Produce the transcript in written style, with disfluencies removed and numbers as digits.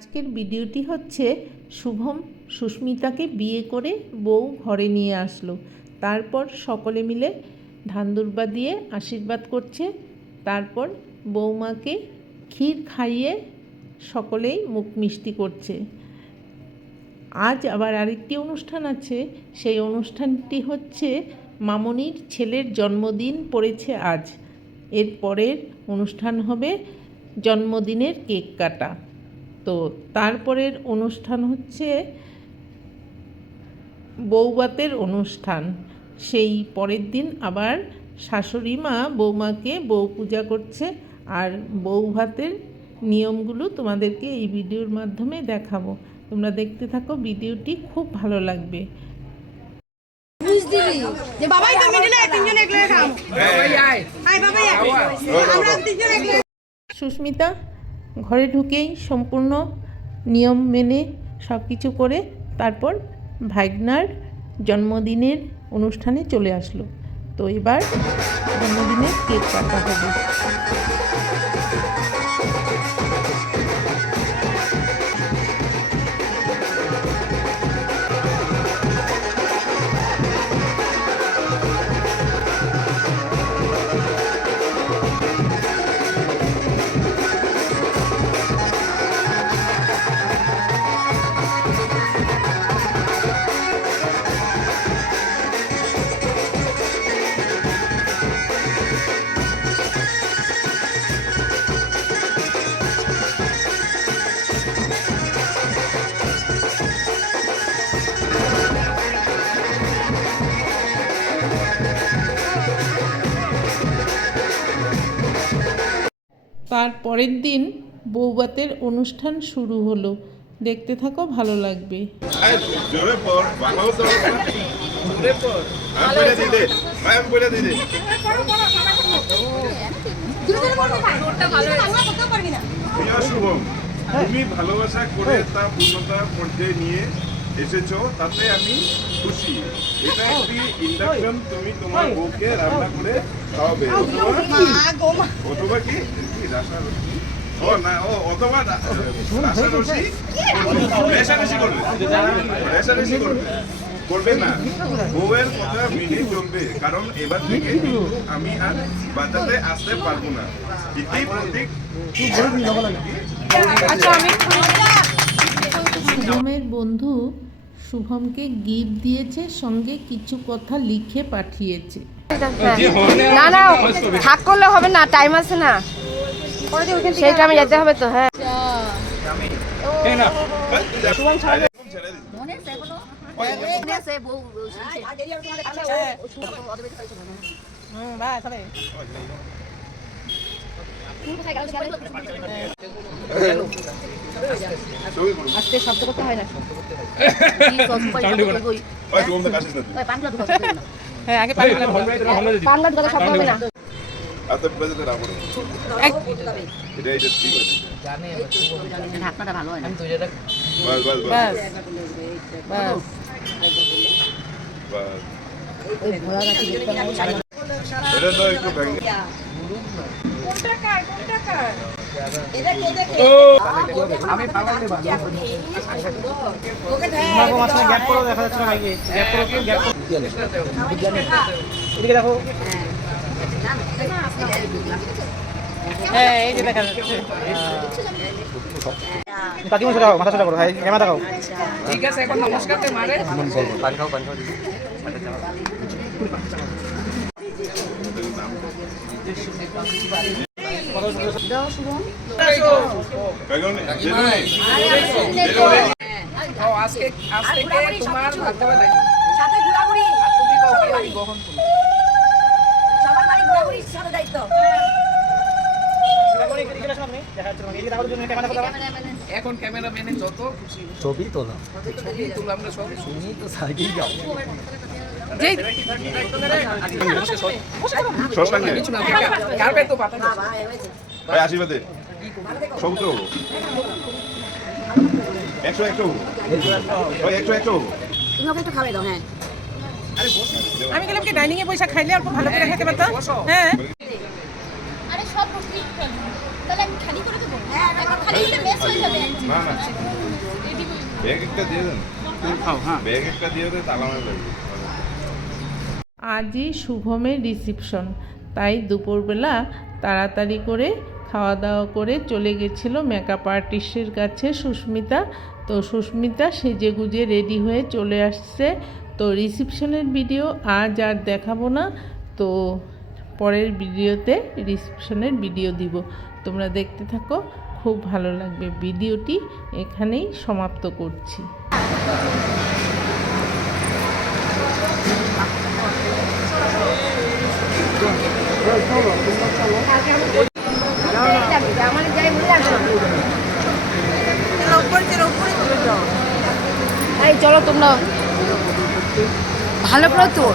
আজকের ভিডিওটি হচ্ছে শুভম সুস্মিতাকে বিয়ে করে বউ ঘরে নিয়ে আসলো, তারপর সকলে মিলে ধানদুর্বা দিয়ে আশীর্বাদ করছে। তারপর বৌমাকে ক্ষীর খাইয়ে সকলেই মুখ মিষ্টি করছে। আজ আবার আরেকটি অনুষ্ঠান আছে, সেই অনুষ্ঠানটি হচ্ছে মামনির ছেলের জন্মদিন পড়েছে আজ। এর পরের অনুষ্ঠান হবে জন্মদিনের কেক কাটা। তো তারপরের অনুষ্ঠান হচ্ছে বৌভাতের অনুষ্ঠান। সেই পরের দিন আবার শাশুড়ি মা বৌমাকে বউ পূজা করছে, আর বৌভাতের নিয়মগুলো তোমাদেরকে এই ভিডিওর মাধ্যমে দেখাবো। তোমরা দেখতে থাকো, ভিডিওটি খুব ভালো লাগবে। সুস্মিতা ঘরে ঢুকেই সম্পূর্ণ নিয়ম মেনে সব কিছু করে তারপর ভাগ্নার জন্মদিনের অনুষ্ঠানে চলে আসলো। তো এবার জন্মদিনের কেক কাটা হবে। তার পরের দিন বৌভাতের অনুষ্ঠান শুরু হলো, দেখতে থাকো, ভালো লাগবে। তুমি ভালোবাসা করে তা পূর্ণতার পর্যায়ে নিয়ে এসেছো, তাতে আমি খুশি। এটা একটি ইন্ডাকশন, তুমি তোমার বউকে রান্না করে খাওয়াবে, অথবা কি রাসারসি, অথবা রাসারসি রেশারেশি করবে, রেশারেশি করবে না। বউয়ের কথা মেনে চলবে, কারণ এবার থেকে আমি আর বাঁচাতে আসতে পারবো না। এটাই প্রতীক। শুভমের বন্ধু শুভমকে গিফট দিয়েছে, সঙ্গে কিছু কথা লিখে পাঠিয়েছে। না না থাক করলে হবে না, টাইম আছে না, সেই টাইমে যেতে হবে তো। হ্যাঁ আজকে শব্দ করতে হয় না। হ্যাঁ আগে পানলা ঢুকাতে শব্দ হবে না। ঢাকনাটা ভালো হয় না। কাকিমা সোজা মাথা সোজা করো, হ্যাঁ ক্যামেরা দেখাও। ঠিক আছে, এখন নমস্কারতে মারে পান খাও পান খাও। আজকে তোমার সাথে ঘোরাঘুরি, আর তুমি কাউকে গ্রহণ করো, সবার বাড়ি ঘোরাঘুরি সাথে দায়িত্ব। এখন ক্যামেরাম্যানের যত খুশি ছবি তোলা, ছবি তুলে আমরা সব তুমি তো সাইডেই যাও। কারবে তো পাতা আশীর্বাদে সব তো 100 100 তুমি ওকে একটু খাওয়াই দাও। হ্যাঁ আমি গেলাম কি ডাইনিং এ পয়সা খাইলে অল্প ভালো করে খেতে পারতাম। হ্যাঁ তাহলে আমি খালি করে দেবো খালি করলে মেস হয়ে যাবে না না ব্যাগ একটা দিয়ে দেন ব্যাগ একটা দিয়ে দে তালা মেরে দেবে। আজই শুভমের রিসিপশন, তাই দুপুরবেলা তাড়াতাড়ি করে খাওয়া দাওয়া করে চলে গেছিল মেকআপ আর্টিস্টের কাছে সুস্মিতা। তো সুস্মিতা সেজে গুজে রেডি হয়ে চলে আসছে। তো রিসিপশনের ভিডিও আজ আর দেখাবো না, তো পরের ভিডিওতে রিসিপশনের ভিডিও দিব, তোমরা দেখতে থাকো, খুব ভালো লাগবে। ভিডিওটি এখানেই সমাপ্ত করছি। আমাদের যাই বলে চলো তোমরা ভালো করে তোর